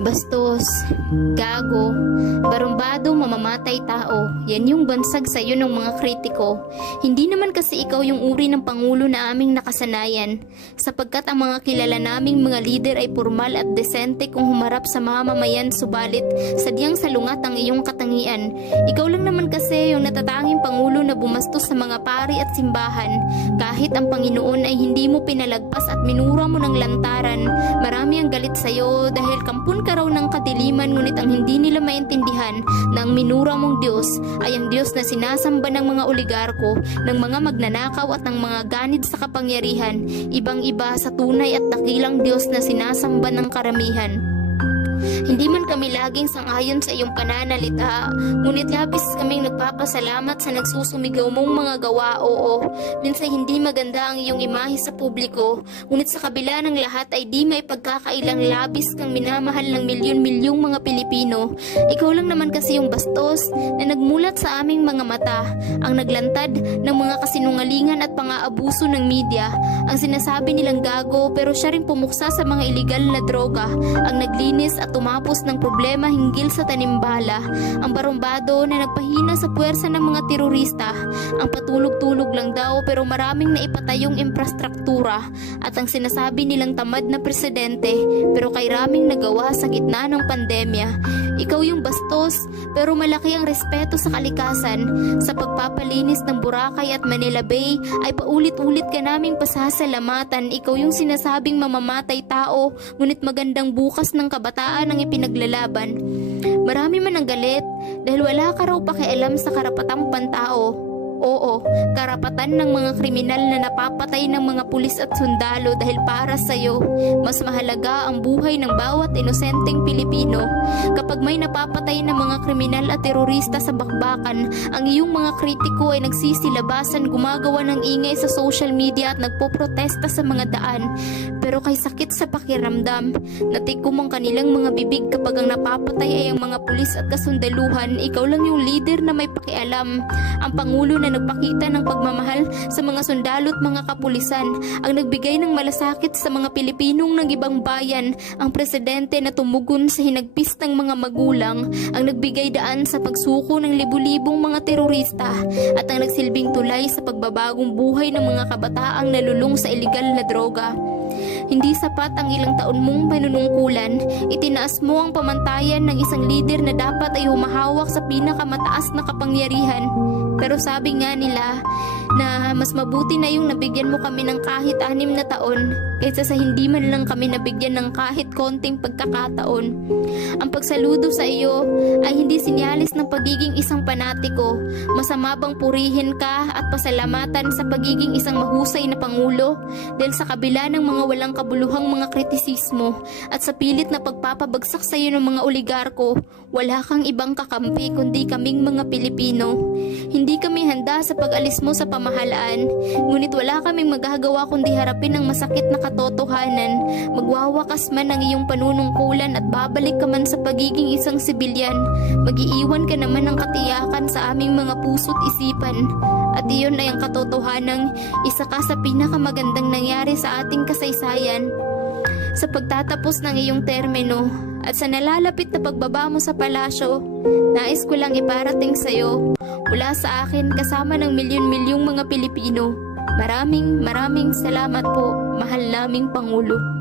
bastos, gago, barumbado, mamamatay tao. Yan yung bansag sa'yo ng mga kritiko. Hindi naman kasi ikaw yung uri ng pangulo na aming nakasanayan, sapagkat ang mga kilala naming mga lider ay formal at desente kung humarap sa mamamayan, subalit sadyang salungat ang iyong katangian. Ikaw lang naman kasi yung natatanging pangulo na bumastos sa mga pari at simbahan. Kahit ang Panginoon ay hindi mo pinalagpas at minura mo ng lantaran, marami ang galit sa'yo dahil kampun ka raw ng kadiliman, ngunit ang hindi nila maintindihan na ang minura mong Diyos ay ang Diyos na sinasamba ng mga oligarko, ng mga magnanakaw at ng mga ganid sa kapangyarihan, ibang-iba sa tunay at dakilang Diyos na sinasamba ng karamihan. Hindi man kami laging sangayon sa iyong pananalita, ngunit labis kaming nagpapasalamat sa nagsusumigaw mong mga gawa. Oo, minsan hindi maganda ang iyong imahe sa publiko, ngunit sa kabila ng lahat ay di may pagkakailang labis kang minamahal ng milyon-milyong mga Pilipino. Ikaw lang naman kasi yung bastos na nagmulat sa aming mga mata, ang naglantad ng mga kasinungalingan at pang-aabuso ng media, ang sinasabi nilang gago pero siya rin pumuksa sa mga iligal na droga, ang naglinis at tumapos ng problema hinggil sa tanimbala, ang barumbado na nagpahina sa puwersa ng mga terorista, ang patulog-tulog lang daw pero maraming naipatayong infrastruktura, at ang sinasabi nilang tamad na presidente pero kay raming nagawa sa gitna ng pandemya. Ikaw yung bastos pero malaki ang respeto sa kalikasan. Sa pagpapalinis ng Boracay at Manila Bay ay paulit-ulit ka naming pasasalamatan. Ikaw yung sinasabing mamamatay tao, ngunit magandang bukas ng kabataan ang ipinaglalaban. Marami man ang galit dahil wala ka raw pakialam sa karapatang pantao. Oo, karapatan ng mga kriminal na napapatay ng mga pulis at sundalo dahil para sa'yo, mas mahalaga ang buhay ng bawat inosenteng Pilipino. Kapag may napapatay ng mga kriminal at terorista sa bakbakan, ang iyong mga kritiko ay nagsisilabasan, gumagawa ng ingay sa social media at nagpoprotesta sa mga daan. Pero kay sakit sa pakiramdam, natikom ang kanilang mga bibig kapag ang napapatay ay ang mga pulis at kasundaluhan. Ikaw lang yung leader na may pakialam, ang pangulo na nagpakita ng pagmamahal sa mga sundalo at mga kapulisan, ang nagbigay ng malasakit sa mga Pilipinong ng ibang bayan, ang presidente na tumugon sa hinagpis ng mga magulang, ang nagbigay daan sa pagsuko ng libu-libong mga terorista, at ang nagsilbing tulay sa pagbabagong buhay ng mga kabataang nalulung sa iligal na droga. Hindi sapat ang ilang taon mong panunungkulan, itinaas mo ang pamantayan ng isang lider na dapat ay humahawak sa pinakamataas na kapangyarihan. Pero sabi nga nila na mas mabuti na yung nabigyan mo kami ng kahit 6 na taon kaysa sa hindi man lang kami nabigyan ng kahit konting pagkakataon. Ang pagsaludo sa iyo ay hindi sinyalis ng pagiging isang panatiko. Masama bang purihin ka at pasalamatan sa pagiging isang mahusay na pangulo dahil sa kabila ng mga walang kabuluhang mga kritisismo at sa pilit na pagpapabagsak sa iyo ng mga oligarko, wala kang ibang kakampi kundi kaming mga Pilipino. Hindi kami handa sa pag-alis mo sa pamahalaan, ngunit wala kaming magagawa kundi harapin ang masakit na katotohanan. Magwawakas man ang iyong panunungkulan at babalik ka man sa pagiging isang sibilyan, mag-iiwan ka naman ng katiyakan sa aming mga puso't isipan. At iyon ay ang katotohanang isa ka sa pinakamagandang nangyari sa ating kasaysayan. Sa pagtatapos ng iyong termino at sa nalalapit na pagbaba mo sa palasyo, nais ko lang iparating sa iyo mula sa akin kasama ng milyon-milyong mga Pilipino. Maraming salamat po, mahal naming Pangulo.